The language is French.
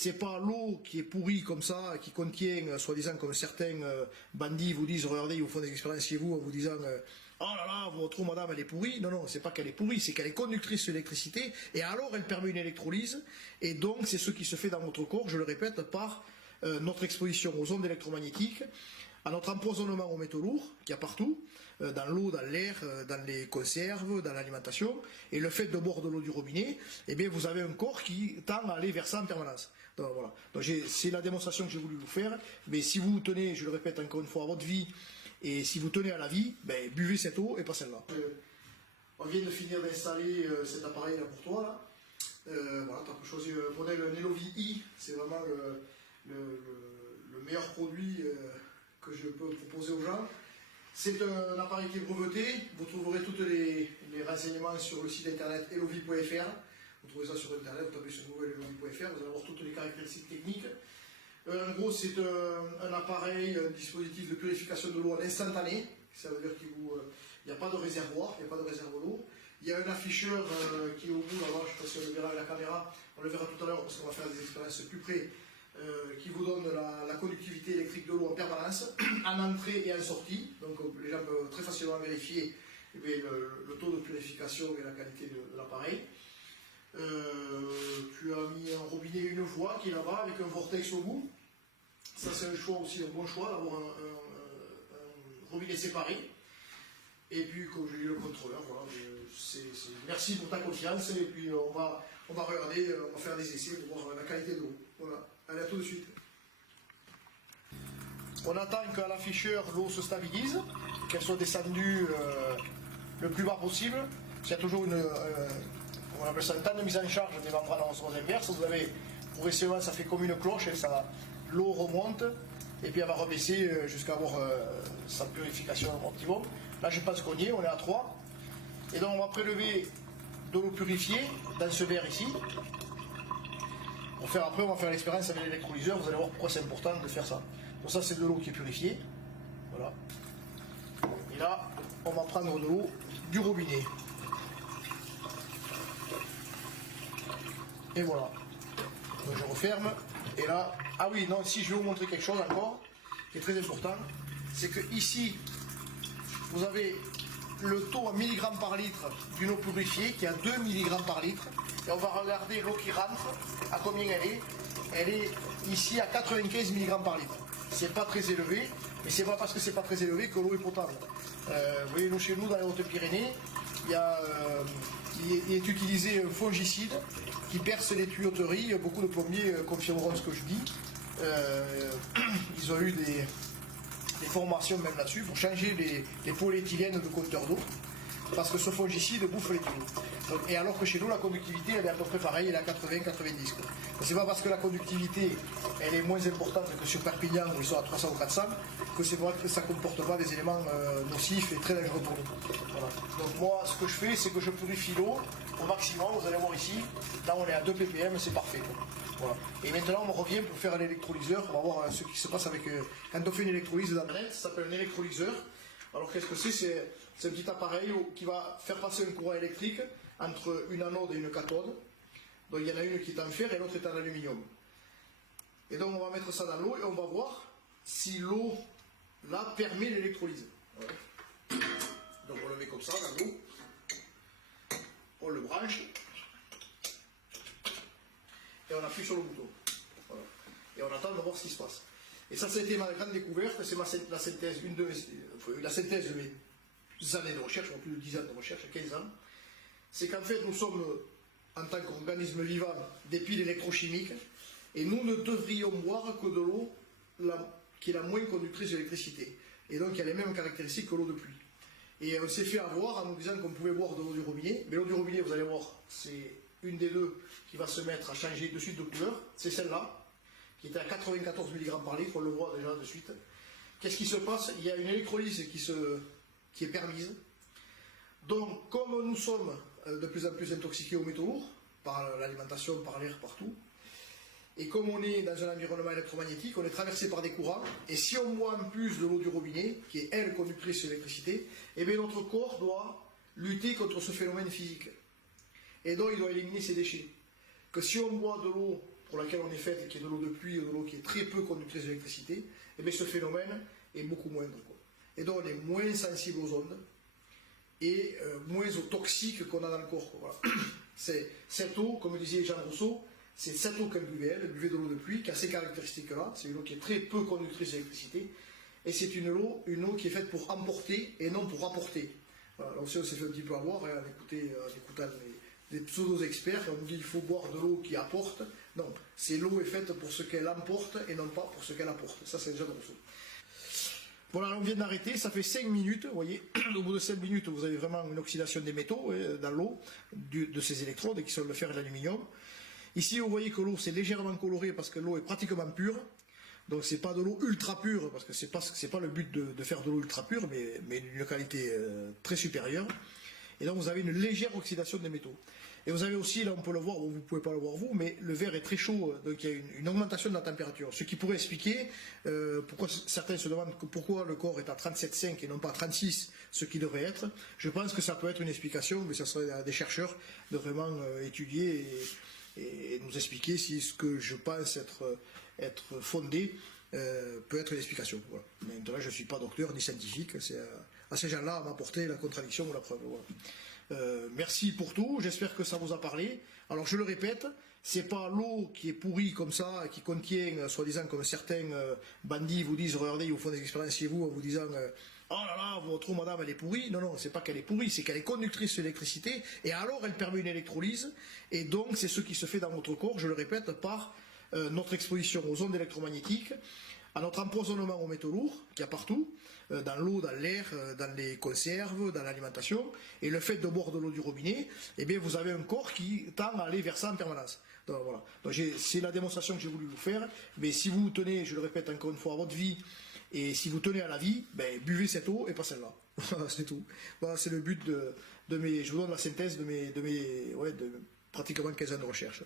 c'est pas l'eau qui est pourrie comme ça, qui contient, soi-disant comme certains bandits vous disent, regardez, ils vous font des expériences chez vous en vous disant oh là là, votre eau madame elle est pourrie. Non, non, c'est pas qu'elle est pourrie, c'est qu'elle est conductrice d'électricité, et alors elle permet une électrolyse, et donc c'est ce qui se fait dans votre corps, je le répète, par notre exposition aux ondes électromagnétiques, à notre empoisonnement aux métaux lourds, qu'il y a partout, dans l'eau, dans l'air, dans les conserves, dans l'alimentation, et le fait de boire de l'eau du robinet, eh bien vous avez un corps qui tend à aller vers ça en permanence. Donc voilà. Donc c'est la démonstration que j'ai voulu vous faire, mais si vous tenez, je le répète encore une fois, à votre vie, et si vous tenez à la vie, ben, buvez cette eau et pas celle-là. On vient de finir d'installer cet appareil là pour toi. Là. Voilà, tu as choisi le modèle Nelovi I, c'est vraiment le meilleur produit que je peux proposer aux gens. C'est un appareil qui est breveté, vous trouverez tous les renseignements sur le site internet elovi.fr. Vous trouvez ça sur internet, vous tapez sur Google elovi.fr, vous allez avoir toutes les caractéristiques techniques. En gros, c'est un appareil, un dispositif de purification de l'eau en instantané. Ça veut dire qu'il n'y a pas de réservoir, il n'y a pas de réserve d'eau. Il y a un afficheur qui est au bout là-bas, je ne sais pas si on le verra avec la caméra, on le verra tout à l'heure parce qu'on va faire des expériences plus près, qui vous donne la conductivité électrique de l'eau en permanence, en entrée et en sortie. Donc les gens peuvent très facilement vérifier le taux de purification et la qualité de l'appareil. Tu as mis un robinet une voie qui est là-bas avec un vortex au bout. Ça c'est un choix aussi, un bon choix d'avoir un robinet séparé. Et puis comme j'ai eu le contrôleur, voilà, merci pour ta confiance et puis on va regarder, on va faire des essais pour voir la qualité de l'eau. Voilà, allez à tout de suite. On attend qu'à l'afficheur l'eau se stabilise, qu'elle soit descendue le plus bas possible. Il y a toujours on appelle ça un temps de mise en charge des membranes en sens inverse. Vous avez, progressivement, ça fait comme une cloche, et l'eau remonte, et puis elle va rebaisser jusqu'à avoir sa purification optimum. Là, je pense qu'on y est, on est à 3. Et donc, on va prélever de l'eau purifiée dans ce verre ici. Après, on va faire l'expérience avec l'électrolyseur. Vous allez voir pourquoi c'est important de faire ça. Donc ça, c'est de l'eau qui est purifiée. Voilà. Et là, on va prendre de l'eau du robinet. Et voilà. Donc je referme. Et là, ah oui, non, si je vais vous montrer quelque chose encore, qui est très important, c'est que ici, vous avez le taux en milligrammes par litre d'une eau purifiée qui est à 2 mg par litre. Et on va regarder l'eau qui rentre, à combien elle est. Elle est ici à 95 mg par litre. C'est pas très élevé, mais c'est pas parce que c'est pas très élevé que l'eau est potable. Vous voyez, nous, chez nous, dans les Hautes-Pyrénées, il est utilisé un fongicide qui perce les tuyauteries. Beaucoup de plombiers confirmeront ce que je dis. Ils ont eu des formations même là-dessus pour changer les polyéthylènes de compteur d'eau, parce que ce fongicide bouffe les tuyaux. Et alors que chez nous, la conductivité, elle est à peu près pareille, elle est à 80-90. C'est pas parce que la conductivité, elle est moins importante que sur Perpignan, où ils sont à 300 ou 400, que c'est vrai que ça ne comporte pas des éléments nocifs et très dangereux pour nous. Voilà. Donc moi, ce que je fais, c'est que je purifie l'eau au maximum. Vous allez voir ici, là on est à 2 ppm, c'est parfait. Voilà. Et maintenant, on revient pour faire l'électrolyseur. On va voir ce qui se passe avec quand on fait une électrolyse dans le net. Ça s'appelle un électrolyseur. Alors qu'est-ce que c'est? C'est un petit appareil qui va faire passer un courant électrique entre une anode et une cathode. Donc il y en a une qui est en fer et l'autre est en aluminium. Et donc on va mettre ça dans l'eau et on va voir si l'eau là permet l'électrolyse. Voilà. Donc on le met comme ça dans l'eau. On le branche. Et on appuie sur le bouton. Voilà. Et on attend de voir ce qui se passe. Et ça a été ma grande découverte, c'est la synthèse de mes années de recherche, plus de 10 ans de recherche, 15 ans. C'est qu'en fait, nous sommes, en tant qu'organisme vivant, des piles électrochimiques, et nous ne devrions boire que de l'eau qui est la moins conductrice d'électricité. Et donc, il y a les mêmes caractéristiques que l'eau de pluie. Et on s'est fait avoir en nous disant qu'on pouvait boire de l'eau du robinet. Mais l'eau du robinet, vous allez voir, c'est une des deux qui va se mettre à changer de suite de couleur. C'est celle-là, qui était à 94 mg par litre, on le voit déjà de suite. Qu'est-ce qui se passe? Il y a une électrolyse qui est permise. Donc, comme nous sommes de plus en plus intoxiqués aux métaux lourds, par l'alimentation, par l'air, partout, et comme on est dans un environnement électromagnétique, on est traversé par des courants, et si on boit en plus de l'eau du robinet, qui est elle conductrice d'électricité, eh bien notre corps doit lutter contre ce phénomène physique. Et donc il doit éliminer ses déchets. Que si on boit de l'eau pour laquelle on est fait, qui est de l'eau de pluie, ou de l'eau qui est très peu conductrice d'électricité, et bien ce phénomène est beaucoup moindre, quoi. Et donc on est moins sensible aux ondes et moins aux toxiques qu'on a dans le corps, quoi. Voilà. C'est cette eau, comme disait Jean Rousseau, c'est cette eau qu'elle buvait, elle buvait de l'eau de pluie, qui a ces caractéristiques-là. C'est une eau qui est très peu conductrice d'électricité, et c'est une eau qui est faite pour emporter et non pour apporter. Voilà. Alors aussi on s'est fait un petit peu avoir, hein, en écoutant des pseudo-experts, on nous dit qu'il faut boire de l'eau qui apporte. Non, l'eau est faite pour ce qu'elle emporte et non pas pour ce qu'elle apporte. Ça, c'est déjà de Rousseau. Voilà, on vient d'arrêter, ça fait 5 minutes, vous voyez, au bout de 5 minutes, vous avez vraiment une oxydation des métaux dans l'eau, de ces électrodes, qui sont le fer et l'aluminium. Ici, vous voyez que l'eau, c'est légèrement coloré parce que l'eau est pratiquement pure. Donc, c'est pas de l'eau ultra pure, parce que c'est pas le but de faire de l'eau ultra pure, mais d'une qualité très supérieure. Et donc, vous avez une légère oxydation des métaux. Et vous avez aussi, là on peut le voir, bon, vous ne pouvez pas le voir vous, mais le verre est très chaud, donc il y a une augmentation de la température. Ce qui pourrait expliquer pourquoi certains se demandent pourquoi le corps est à 37,5 et non pas à 36, ce qui devrait être. Je pense que ça peut être une explication, mais ça serait à des chercheurs de vraiment étudier et nous expliquer si ce que je pense être fondé peut être une explication. Voilà. Maintenant, je ne suis pas docteur ni scientifique, c'est à ces gens-là à m'apporter la contradiction ou la preuve. Voilà. Merci pour tout, j'espère que ça vous a parlé. Alors je le répète, c'est pas l'eau qui est pourrie comme ça, qui contient, soi-disant comme certains bandits vous disent, regardez, ils vous font des expériences chez vous en vous disant oh là là, votre eau madame elle est pourrie. Non, non, c'est pas qu'elle est pourrie, c'est qu'elle est conductrice d'électricité et alors elle permet une électrolyse et donc c'est ce qui se fait dans votre corps, je le répète, par notre exposition aux ondes électromagnétiques, à notre empoisonnement aux métaux lourds, qu'il y a partout, dans l'eau, dans l'air, dans les conserves, dans l'alimentation, et le fait de boire de l'eau du robinet, eh bien vous avez un corps qui tend à aller vers ça en permanence. Donc voilà. Donc c'est la démonstration que j'ai voulu vous faire, mais si vous tenez, je le répète encore une fois, à votre vie, et si vous tenez à la vie, ben, buvez cette eau et pas celle-là. Voilà, c'est tout. Voilà, c'est le but de mes, je vous donne la synthèse de pratiquement 15 ans de recherche.